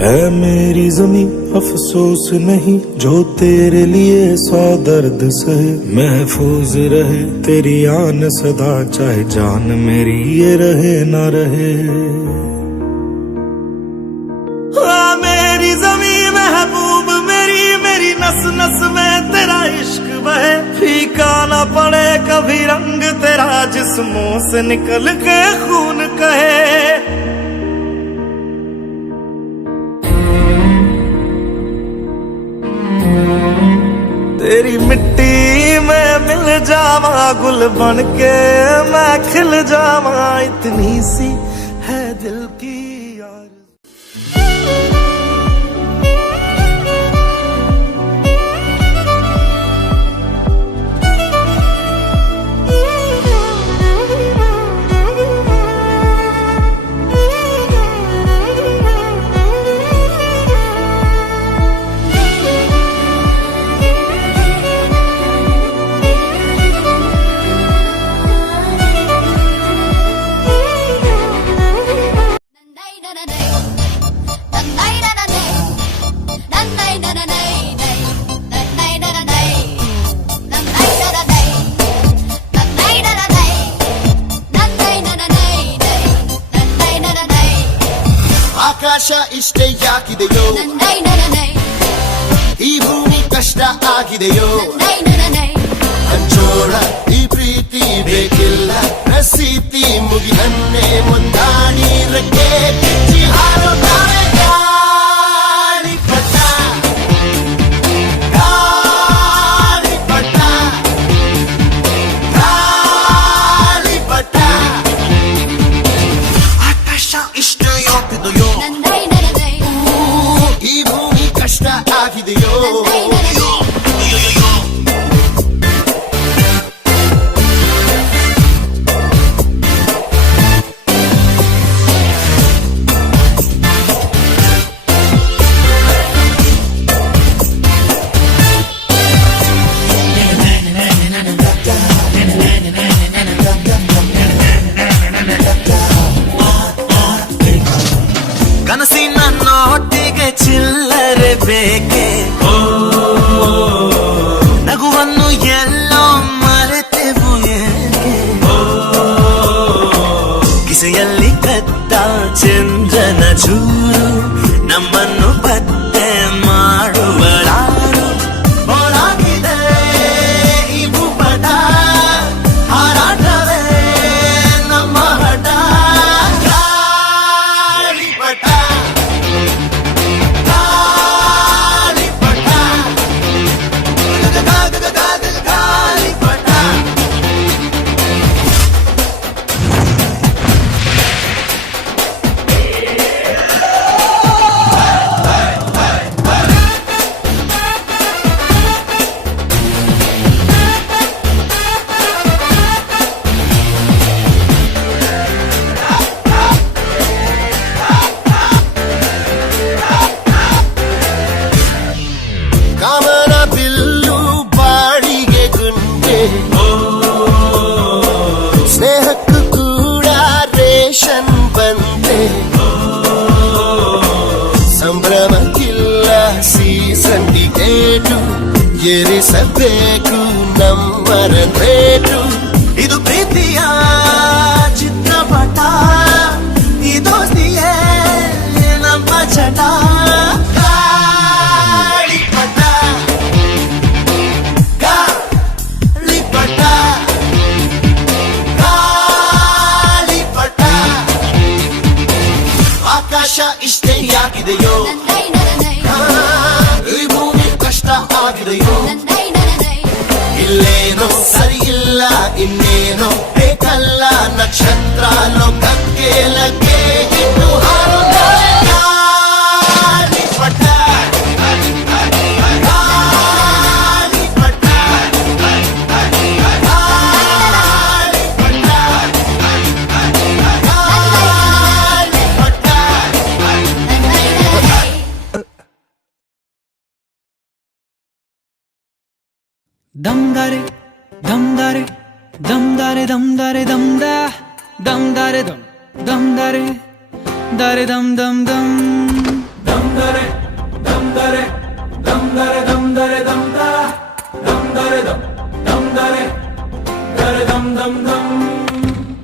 है मेरी जमी अफसोस नहीं जो तेरे लिए 100 दर्द सहे, महफूज रहे तेरी आन सदा, चाहे जान मेरी ये रहे ना रहे। मेरी जमी महबूब मेरी, मेरी नस नस में तेरा इश्क बहे, फीका ना पड़े कभी रंग तेरा, जिस्मों से निकल के खून कहे। तेरी मिट्टी में मिल जावा, गुल बन के मैं खिल जावा, इतनी सी है दिल की यार। ಆಕಾಶ ಇಷ್ಟೇ ಯಾಕಿದೆಯೋ, ಈ ಭೂಮಿ ಕಷ್ಟ ಆಗಿದೆಯೋ, ಹಂಚೋಳ ಈ ಪ್ರೀತಿ ಬೇಕಿಲ್ಲ, ಪ್ರಸಿದ್ಧಿ ಮುಗಿದನ್ನೇ ಮುಂದಾಡಿ ರಕ್ಕೆ ಕಿಚ್ಚಿ ಹಾರೋ ನಾವೇ ಗಾಳಿಪಟ, ಗಾಳಿಪಟ, ಗಾಳಿಪಟ. ಆಕಾಶ ಇಷ್ಟೇ ಯಾಕಿದೆಯೋ, ಈ ಭೂಮಿ ಕಷ್ಟ ಆಗಿದೆಯೋ. ಕನಸಿನ ನೋಟಿಗೆ ಚಿಲ್ಲರೆ ಬೇಕೆ, ನಗುವನ್ನು ಎಲ್ಲೋ ಮರೆತೆವು ಏಕೆ, ಕಿಸೆಯಲ್ಲಿ ಕದ್ದ ಚಂದ್ರನ ಚೂರು ನಮ್ಮನ್ನು ಪತ್ತೆ ಮಾಡುವಳಾರು. ಹೋರಾಗಿದೆ ಈ ಭೂಪಟ, ಹಾರಾಟವೇ ನಮ್ಮ ಹಠ. ಗಾಳಿಪಟ, ಗಾಳಿಪಟ, ಗಾಳಿಪಟ. ಕಾಮನ ಬಿಲ್ಲು ಬಾಡಿಗೆ ಗುಂಡೆ, ಸ್ನೇಹಕ್ಕೂ ಕೂಡ ರೇಷನ್ ಬಂದೆ, ಸಂಭ್ರಮಕ್ಕಿಲ್ಲ ಸೀಸನ್ ಟಿಕೇಟು, ಏರಿಸಬೇಕು ನಮ್ಮರ ರೇಟು. ಇದು ಪ್ರೀತಿಯ ಚಿತ್ರಪಟ, ಈ ದೋಸ್ತಿಯೇ ನಮ್ಮ ಚಟ. ಆಕಾಶ ಇಷ್ಟೇ ಯಾಕಿದೆಯೋ, ಈ ಭೂಮಿ ಕಷ್ಟ ಆಗಿದೆಯೋ, ಇಲ್ಲೇನೋ ಸರಿ ಇಲ್ಲ ಇನ್ನೇನೋ ಬೇಕಲ್ಲ, ನಕ್ಷತ್ರ ಲೋಕಕ್ಕೆ ಲಗ್ಗೆ ಇಟ್ಟು ಹಾರೋ ಗಾಳಿಪಟ, ಗಾಳಿಪಟ, Damdare, damdare, damdare, damdare, damda, damdare, damdare, dare dam dam dam. ದಮ್ದರೆ ದಮ್ದರೆ ದಮ್ದರೆ ದಮ್ದರೆ ದಮ್ದ ದಮ್ದರೆ ದಮ್ದರೆ ದರೆ ದಮ್ ದಮ್ ದಮ್.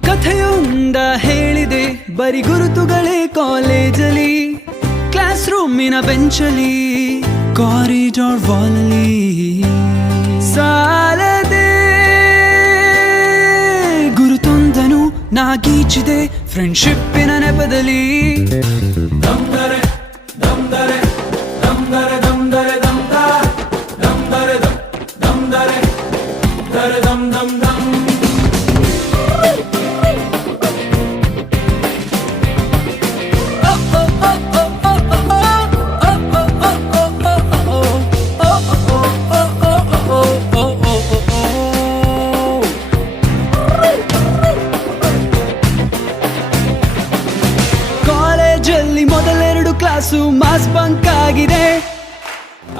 ಕಥೆಯೊಂದ ಹೇಳಿದೆ ಬರಿ ಗುರುತುಗಳೇ ಕಾಲೇಜಲ್ಲಿ, ಕ್ಲಾಸ್ ರೂಮಿನ ಬೆಂಚಲ್ಲಿ, ಕಾರಿಡಾರ್ ವಾಲಲ್ಲಿ ಸಾಲದೆ ಗುರುತೊಂದನು ನಾಗೀಚಿದೆ ಫ್ರೆಂಡ್ಶಿಪ್ಪಿನ ನೆಪದಲ್ಲಿ. ದಮ್ದರೆ ದಮ್ದರೆ ದಮ್ದರೆ ದಮ್ದರೆ ದಮ್ದ ದಮ್ದರೆ ದಮ್ದರೆ ದರೆ ದಮ್ ದಮ್ ದಮ್. ಕಾಲೇಜಲ್ಲಿ ಮೊದಲೆರಡು ಕ್ಲಾಸು ಮಾಸ್ ಬಂಕ್ ಆಗಿದೆ,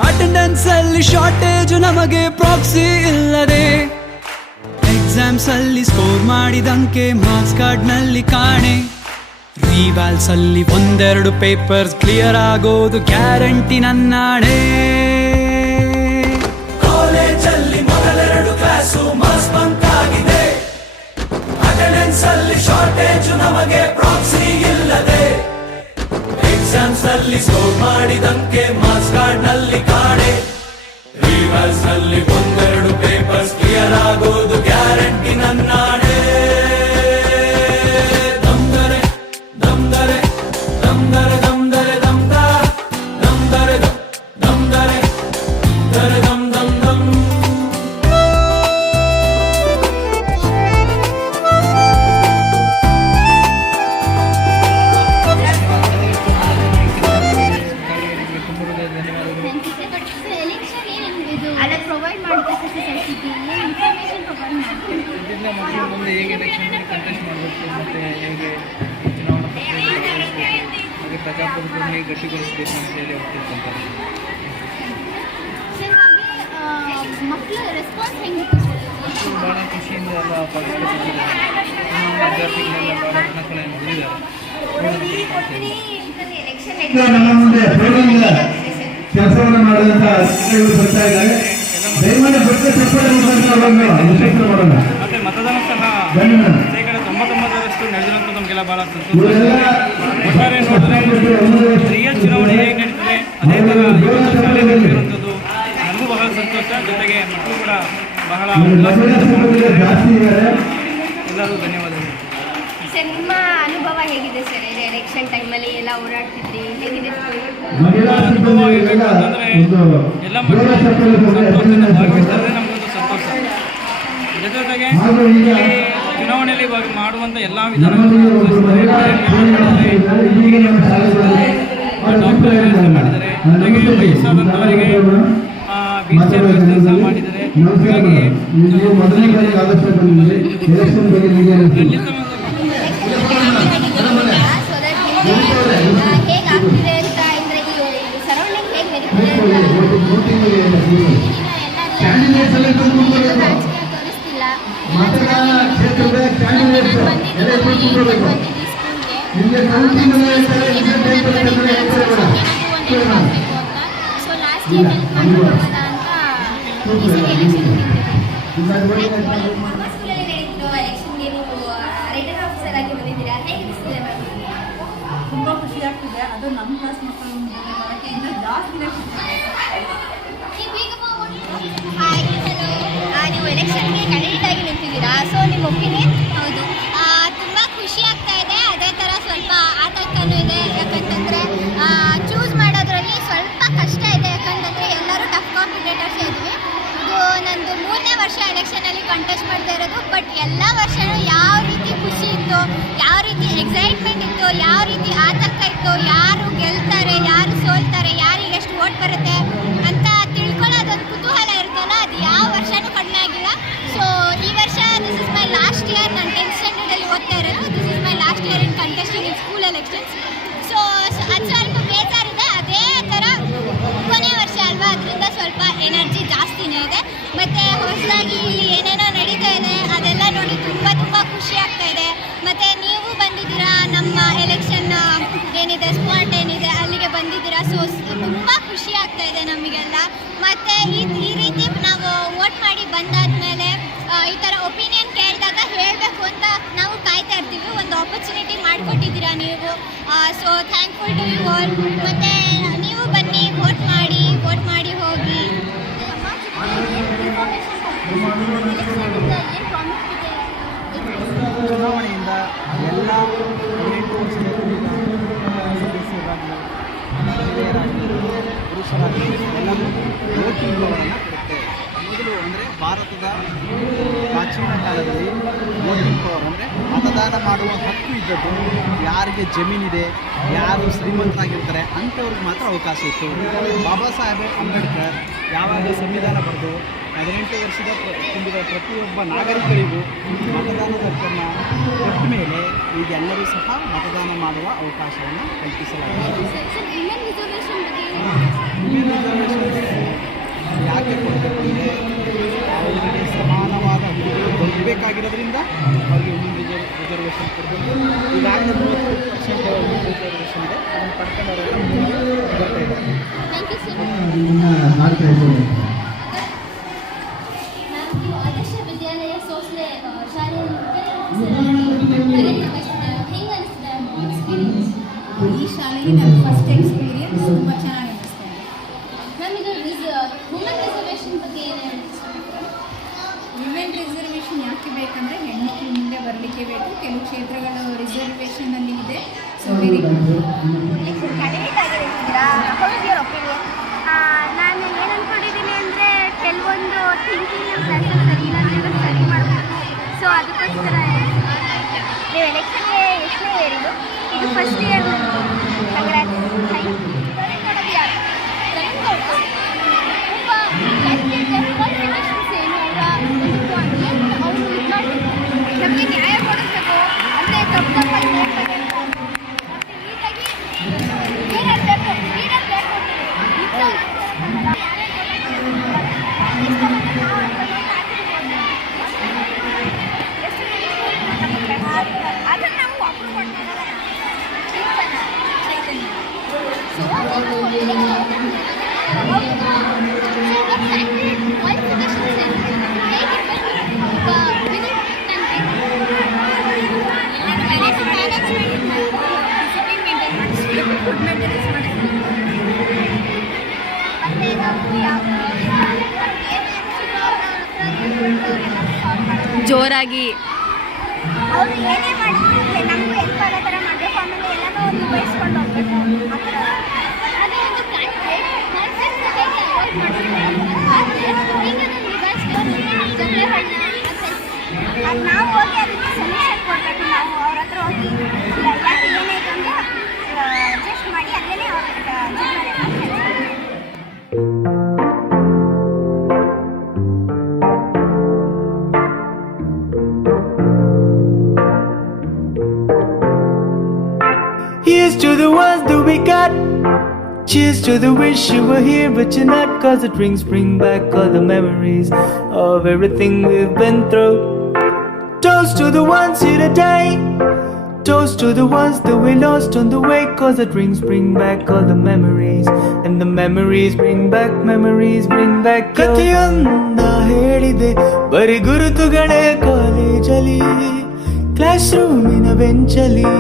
ಅಟೆಂಡೆನ್ಸ್ ಅಲ್ಲಿ ಶಾರ್ಟೇಜ್ ನಮಗೆ ಪ್ರಾಕ್ಸಿ ಇಲ್ಲದೆ, ಎಕ್ಸಾಮ್ಸ್ ಅಲ್ಲಿ ಸ್ಕೋರ್ ಮಾಡಿದಂಕೆ ಮಾರ್ಕ್ಸ್ ಕಾರ್ಡ್ ನಲ್ಲಿ ಕಾಣೆ, ರಿವ್ಯಾಲ್ಸ್ ಅಲ್ಲಿ ಒಂದೆರಡು ಪೇಪರ್ಸ್ ಕ್ಲಿಯರ್ ಆಗೋದು ಗ್ಯಾರಂಟಿ ನನ್ನಾಣೆ. ಕಾಲೇಜಲ್ಲಿ ಮೊದಲೆರಡು ಕ್ಲಾಸು ಮಾಸ್ ಬಂಕ್ ಆಗಿದೆ, ಅಟೆಂಡೆನ್ಸ್ ಅಲ್ಲಿ ಶಾರ್ಟೇಜ್ ನಮಗೆ ಪ್ರಾಕ್ಸಿ ಇಲ್ಲದೆ, ಎಕ್ಸಾಮ್ಸ್ ಅಲ್ಲಿ ಸ್ಕೋರ್ ಮಾಡಿದಂಕೆ ಮಾರ್ಕ್ಸ್ ಕಾರ್ಡ್ ನಲ್ಲಿ ಕಾಣೆ, ರಿವರ್ಸ್ ನಲ್ಲಿ ಒಂದೆರಡು ಪೇಪರ್ಸ್ ಕ್ಲಿಯರ್ ಆಗೋದು ಗ್ಯಾರಂಟಿ ನನ್ನಾಣೆ. ದಮ್ದರೆ ದಮ್ದರೆ ದಮ್ದರೆ ದಮ್ದರೆ ದಮ್ದ ದಮ್ದರೆ ದಮ್ದರೆ ದರೆ ದಮ್ ದಮ್ ದಮ್. ಅಲ್ಲ ಪ್ರೊವೈಡ್ ಮಾಡಬೇಕು ಸೊಸೈಟಿಗೆ ಇನ್ಫಾರ್ಮೇಷನ್ ಪ್ರೊವೈಡ್ ಮಾಡ್ತೀವಿ. ಇದರಿಂದ ಮಕ್ಕಳು ಮುಂದೆ ಹೇಗೆ ಎಲೆಕ್ಷನ್ ಕಂಟೆಸ್ಟ್ ಮಾಡಬೇಕು ಮತ್ತು ಹೇಗೆ ಚುನಾವಣಾ ಪ್ರಕ್ರಿಯೆ ಹಾಗೆ ಪ್ರಜಾಪ್ರಭುತ್ವ ಹೇಗೆ ಗಟ್ಟಿಗೊಳಿಸಬೇಕು ಅಂತ ಹೇಳಿ ಹೋಗ್ತಿರ್ತಾರೆ. ಸರ್ ಹಾಗೆ ಮಕ್ಕಳ ರೆಸ್ಪಾನ್ಸ್ ಹೆಂಗಿತ್ತು ಸರ್? ಮಕ್ಕಳು ಭಾಳ ಖುಷಿಯಿಂದ ಎಲ್ಲ ಪಾರ್ಟಿಸಿಪೇಟ್ ಮಾಡಿದ್ದಾರೆ, ವಿದ್ಯಾರ್ಥಿಗಳೆಲ್ಲ ಭಾಳ ಮಕ್ಕಳನ್ನು ಹೊಂದಿದ್ದಾರೆ. ನಮ್ಮ ಮುಂದೆ ಕೆಲಸವನ್ನು ಮಾಡುವಂತ ಅಧಿಕಾರಿಗಳು ಬರ್ತಾ ಇದ್ದಾರೆ. ದಯಮಾಡಿ ಮತ್ತೆ ಚಪ್ಪಲಿ ಮುಖಾಂತರ ಮಾಡೋಣ. ಮತ್ತು ಮತದಾನ ಸಹ ಬನ್ನಿ ಮೇಡಮ್. ಶೇಕಡ 99% ನಡೆದಿರೋಂಥ ನಮಗೆಲ್ಲ ಭಾಳ ಸಂತೋಷ. ಇವರೆಲ್ಲ ಒಟ್ಟಾರೆ ನೋಡಿದ್ರೆ ರಿಯಲ್ ಚುನಾವಣೆ ಹೇಗೆ ನಡೀತದೆ ಅದೇ ಥರ ಇವತ್ತು ಶಾಲೆ ನಡೆದಿರುವಂಥದ್ದು ನನಗೂ ಬಹಳ ಸಂತೋಷ. ಜೊತೆಗೆ ಮಕ್ಕಳು ಕೂಡ ಬಹಳ ಜಾಸ್ತಿ ಇದ್ದಾರೆ. ಎಲ್ಲರಿಗೂ ಧನ್ಯವಾದಗಳು. ಸರ್ ನಿಮ್ಮ ಅನುಭವ ಹೇಗಿದೆ ಸರ್? ಇದು ಎಲೆಕ್ಷನ್ ಟೈಮಲ್ಲಿ ಎಲ್ಲ ಓಡಾಡ್ತಿದ್ರಿ, ಹೇಗಿದೆ? ಮಹಿಳಾ ಸಿಬ್ಬಂದಿಗಳಿಗೆಲ್ಲ ಒಂದು ಎಲ್ಲ ಮಕ್ಕಳು ಸಂತೋಷದಿಂದ ಭಾಗವಹಿಸಿದ್ರೆ ನಮಗೊಂದು ಸಂತೋಷ. ಜೊತೆಗೆ ಇಲ್ಲಿ ಚುನಾವಣೆಯಲ್ಲಿ ಮಾಡುವಂಥ ಎಲ್ಲ ವಿಧಾನಗಳು ಡಾಕ್ಟರ್ ವ್ಯವಸ್ಥೆ ಮಾಡಿದ್ದಾರೆ, ಜೊತೆಗೆ ವಯಸ್ಸಾದಂಥವರಿಗೆ ವೀಲ್ಚೇರ್ ವ್ಯವಸ್ಥೆ ಸಹ ಮಾಡಿದ್ದಾರೆ. ಹೀಗಾಗಿ ಮೊದಲನೇ ಬಾರಿಗೆ ಆದಷ್ಟು ಬಂದಿದೆ ಎಲೆಕ್ಷನ್ ಬಗ್ಗೆ ಹೇಗಾಗ್ತಿದೆ ಅಂತ ಅಂದರೆ ಈ ಸರೌಂಡಿಂಗ್ ಹೇಗೆ ನಡೀತಿದೆ ಅಂತ ರಾಜಕೀಯ ತೋರಿಸ್ತಿಲ್ಲ. ಸೊ ಲಾಸ್ಟ್ ಇಯರ್ ಹೆಲ್ಪ್ ಮಾಡೋಣ ಅಂತ ಈ ಸರಿ ಎಲೆಕ್ಷನ್ ನಮ್ಮ ಸ್ಕೂಲಲ್ಲಿ ನಡೀತಿರೋ ಎಲೆಕ್ಷನ್ಗೆ ನೀವು ರಿಟರ್ನ್ ಆಫೀಸರ್ ಆಗಿ ಬಂದಿದ್ದೀರಾ, ಹೇಗೆ ಅನಿಸ್ತಿದೆ ಮ್ಯಾಮ್? ತುಂಬ ಖುಷಿ ಆಗ್ತಿದೆ. ಅದು ನಮ್ಮ ಕ್ಲಾಸ್ ಮಕ್ಕಳು ಮಾಡೋಕ್ಕೆ ಇನ್ನೂ ಜಾಸ್ತಿ ಹಾಯ್ ಹಲೋ, ನೀವು ಎಲೆಕ್ಷನ್ಗೆ ಕ್ಯಾಂಡಿಡೇಟ್ ಆಗಿ ನಿಂತಿದ್ದೀರಾ, ಸೊ ನಿಮ್ಮ ಒಪಿನಿಯನ್? ಹೌದು, ತುಂಬ ಖುಷಿ ಆಗ್ತಾ ಇದೆ. ಅದೇ ಥರ ಸ್ವಲ್ಪ ಆತಂಕನೂ ಇದೆ, ಯಾಕಂತಂದರೆ ಚೂಸ್ ಮಾಡೋದ್ರಲ್ಲಿ ಸ್ವಲ್ಪ ಕಷ್ಟ ಇದೆ. ಯಾಕಂತಂದರೆ ಎಲ್ಲರೂ ಟಫ್ ಕಾಂಪಿಟೇಟರ್ಸ್ ಇದ್ವಿ. ಇದು ನಂದು 3ನೇ ವರ್ಷ ಎಲೆಕ್ಷನಲ್ಲಿ ಕಂಟೆಸ್ಟ್ ಮಾಡ್ತಾ ಇರೋದು. ಬಟ್ ಎಲ್ಲ ವರ್ಷವೂ ಯಾವ ರೀತಿ ಖುಷಿ ಇತ್ತು, ಯಾವ ರೀತಿ ಎಕ್ಸೈಟ್ಮೆಂಟ್ ಇತ್ತು, ಯಾವ ರೀತಿ ಆತಂಕ ಇತ್ತು, ಯಾರು ಗೆಲ್ತಾರೆ, ಯಾರು ಸೋಲ್ತಾರೆ, ಯಾರಿಗೆ ಎಷ್ಟು ವೋಟ್ ಬರುತ್ತೆ ಅಂತ ತಿಳ್ಕೊಳ್ಳೋದೊಂದು ಕುತೂಹಲ ಇರುತ್ತಲ್ಲ, ಅದು ಯಾವ ವರ್ಷವೂ ಕಡಿಮೆ ಆಗಿಲ್ಲ. ಸೊ ಈ ವರ್ಷ this is my last year. ನಾನು 10th ಸ್ಟ್ಯಾಂಡರ್ಡಲ್ಲಿ ಓದ್ತಾ ಇರೋದು. This is my last year in contesting in school elections. So ಅದು ಸ್ವಲ್ಪ ಬೇಜಾರಿದೆ. ಅದೇ ಥರ ಕೊನೆ ವರ್ಷ ಅಲ್ವಾ, ಅದರಿಂದ ಸ್ವಲ್ಪ ಎನರ್ಜಿ ಜಾಸ್ತಿನೇ ಇದೆ. ಮತ್ತು ಹೊಸದಾಗಿ ಇಲ್ಲಿ ಏನೇನೋ ನಡೀತಾ ಇದೆ, ಅದೆಲ್ಲ ನೋಡಿ ತುಂಬ ಖುಷಿ ಆಗ್ತಾ ಇದೆ. ಮತ್ತು ನೀವು ಬಂದಿದ್ದೀರಾ, ನಮ್ಮ ಎಲೆಕ್ಷನ್ ಏನಿದೆ ಸ್ಪಾಟ್ ಏನಿದೆ ಅಲ್ಲಿಗೆ ಬಂದಿದ್ದೀರಾ. ಸೊ ಖುಷಿ ಆಗ್ತಾ ಇದೆ ನಮಗೆಲ್ಲ. ಮತ್ತು ಈ ರೀತಿ ನಾವು ವೋಟ್ ಮಾಡಿ ಬಂದಾದಮೇಲೆ ಈ ಥರ ಒಪಿನಿಯನ್ ಕೇಳಿದಾಗ ಹೇಳಬೇಕು ಅಂತ ನಾವು ಕಾಯ್ತಾ ಇರ್ತೀವಿ. ಒಂದು ಆಪರ್ಚುನಿಟಿ ಮಾಡಿಕೊಟ್ಟಿದ್ದೀರಾ ನೀವು. So thankful to you all. ಮತ್ತು ನೀವು ಬನ್ನಿ, ವೋಟ್ ಮಾಡಿ ಹೋಗಿ. ಚುನಾವಣೆಯಿಂದ ಎಲ್ಲ 18 ವರ್ಷದ ಸದಸ್ಯರಾಗಲಿ ಮಹಿಳೆಯರಾಗಲಿ ಪುರುಷರಾಗಲಿ ಎಲ್ಲರೂ ವೋಟಿಂಗ್ ಪವರನ್ನು ಕೊಡುತ್ತೆ. ಮೊದಲು ಅಂದರೆ ಭಾರತದ ಪ್ರಾಚೀನ ಕಾಲದಲ್ಲಿ ವೋಟಿಂಗ್ ಪವರ್ ಅಂದರೆ ಮತದಾನ ಮಾಡುವ ಹಕ್ಕು ಇದ್ದದ್ದು ಯಾರಿಗೆ ಜಮೀನಿದೆ, ಯಾರು ಶ್ರೀಮಂತರಾಗಿರ್ತಾರೆ ಅಂಥವ್ರಿಗೆ ಮಾತ್ರ ಅವಕಾಶ ಇತ್ತು. ಬಾಬಾ ಸಾಹೇಬ್ ಅಂಬೇಡ್ಕರ್ ಯಾವಾಗ ಸಂವಿಧಾನ ಬರೆದು 18 ವರ್ಷದ ತುಂಬಿದ ಪ್ರತಿಯೊಬ್ಬ ನಾಗರಿಕರಿಗೂ ಮತದಾನದ ಹಕ್ಕನ್ನು ಕೊಟ್ಟ ಮೇಲೆ ಈಗ ಎಲ್ಲರೂ ಸಹ ಮತದಾನ ಮಾಡುವ ಅವಕಾಶವನ್ನು ಕಲ್ಪಿಸಲಾಗಿದೆ. ಯಾಕೆ ಕೊಡಬೇಕಂದ್ರೆ ಅವರಿಗೆ ಸಮಾನವಾದ ಹಕ್ಕುಗಳು ದೊರಕಬೇಕಾಗಿರೋದ್ರಿಂದ ಅವರಿಗೆ ವುಮೆನ್ ರಿಸರ್ವೇಷನ್ ಕೊಡಬೇಕು. ಈಗಾಗಲೇ 30% ವುಮೆನ್ ರಿಸರ್ವೇಷನ್ ಇದೆ, ಅದನ್ನು ಪಡ್ಕೊಂಡವರೆಲ್ಲ ಮುಂದೆ ಬರ್ತಾ ಇದ್ದಾರೆ. ಮಾಡ್ತಾ ಇದ್ದೇವೆ. ಆದರ್ಶ ವಿದ್ಯಾಲಯ ಸೋಸ್ಲೆ ಶಾಲೆಯಲ್ಲಿ ಈ ಶಾಲೆಗೆ ನನ್ನ ಫಸ್ಟ್ ಎಕ್ಸ್ಪೀರಿಯನ್ಸ್ ತುಂಬ ಚೆನ್ನಾಗಿ ಅನ್ನಿಸ್ತಾ ಇದೆ. ನಮಗೆ ವುಮೆನ್ ರಿಸರ್ವೇಷನ್ ಬಗ್ಗೆ ಏನು ಹೇಳ್ತೀವಿ? ವಿಮೆನ್ ರಿಸರ್ವೇಷನ್ ಯಾಕೆ ಬೇಕಂದರೆ ಹೆಣ್ಮಕ್ಳು ಮುಂದೆ ಬರಲಿಕ್ಕೆ ಬೇಕು. ಕೆಲವು ಕ್ಷೇತ್ರಗಳು ರಿಸರ್ವೇಷನಲ್ಲಿ ಇದೆ. ಸೊ ವೆರಿ ನಾನು ಏನು ಅಂದ್ಕೊಂಡಿದ್ದೀನಿ ಅಂದರೆ ಕೆಲವೊಂದು ಥಿಂಕಿಂಗ್ ಕ್ಲಾಸಸ್ ಸರಿ ಇಲ್ಲ, ಸ್ಟಡಿ ಮಾಡಬೇಕು. ಸೊ ಅದಕ್ಕೋಸ್ಕರ ನೀವು ಎಲೆಕ್ಷನ್ಗೆ ಎಷ್ಟನೇ ಇಯರ್ ಇದು? ಇದು ಫಸ್ಟ್ ಇಯರ್. ನಮಗೆ ನ್ಯಾಯ ಕೊಡಿಸ್ಬೇಕು ಅಂದರೆ ತಪ್ಪು ತಪ್ಪಲ್ಲಿ ಹೇಳ್ಬೇಕು ಅಂತ ನೀಟಾಗಿ ನೀಡಬೇಕು. ಅದನ್ನು ನಾವು ಒಬ್ಬರು ಕೊಡ್ತಾರಲ್ಲ ಚೈತನ್ಯ. ಸೊ ಜೋರಾಗಿ ಅವರು ಏನೇ ಮಾಡಿದ್ರೆ ನಮಗೂ ಹೆಲ್ಪ್ ಆಗೋ ಥರ ಮಾಡಬೇಕು. ಆಮೇಲೆ ಎಲ್ಲನೂ ಒಂದು ಬಯಸ್ಕೊಂಡು ಹೋಗ್ಬೇಕು. ಆ ಥರ ಅದೇ ಒಂದು ಅದು ನಾವು ಹೋಗಿ ಅದಕ್ಕೆ ಸೊಲ್ಯೂಷನ್ ಕೊಡಬೇಕು. ನಾವು ಅವ್ರ ಹತ್ರ ಹೋಗಿ ಯಾಕೆ ಏನಾಯ್ತು ಅಂತ ಅಡ್ಜಸ್ಟ್ ಮಾಡಿ ಅಲ್ಲೇ ಅವ್ರ Here's to the ones that we got. Cheers to the wish you were here but you're not. Cause the drinks bring back all the memories of everything we've been through. Toast to the ones here today. Toast to the ones that we lost on the way. Cause the drinks bring back all the memories. And the memories bring back ಕಥೆಯೊಂದ ಹೇಳಿದೆ ಬರೀ ಗುರುತುಗಳೇ ಕಾಲೇಜಲ್ಲಿ, class ರೂಮಿನ ಬೆಂಚಲ್ಲಿ,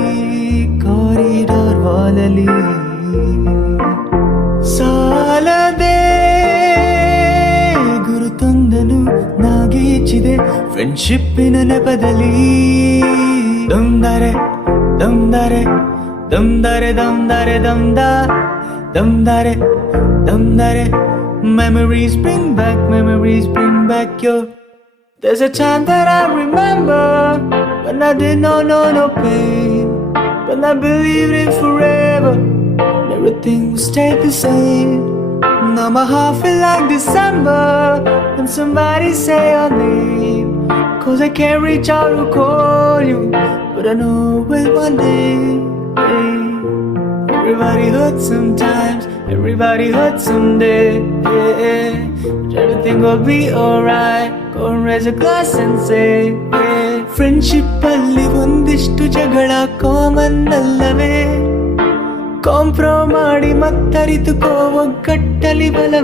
corridor ವಾಲಲ್ಲಿ. ಸಾಲದೆ ಗುರುತೊಂದನು ನಾಗೀಚಿದೆ ಫ್ರೆಂಡ್ಶಿಪ್ಪಿನ ನೆಪದಲ್ಲಿ. ದಮ್ದರೆ ದಮ್ದರೆ ದಮ್ದರೆ ದಮ್ದರೆ ದಮ್ದ ದಮ್ದರೆ ದಮ್ದರೆ. Memories bring back your. There's a time that I remember when I did not know no pain, when I believed in forever and everything would stay the same. Now my heart feel like December when somebody say your name. Cause I can't reach out to call you, but I know it one day. Everybody hurts sometimes, everybody hurts someday. But everything will be alright. Go and raise a glass and say, Friendship alli ondishtu jagala common allave. ಕಾಂಪ್ರೋ ಮಾಡಿ ಮತ್ತರಿತುಕೋ ಒಗ್ಗಟ್ಟಲಿ ಬಲವೇ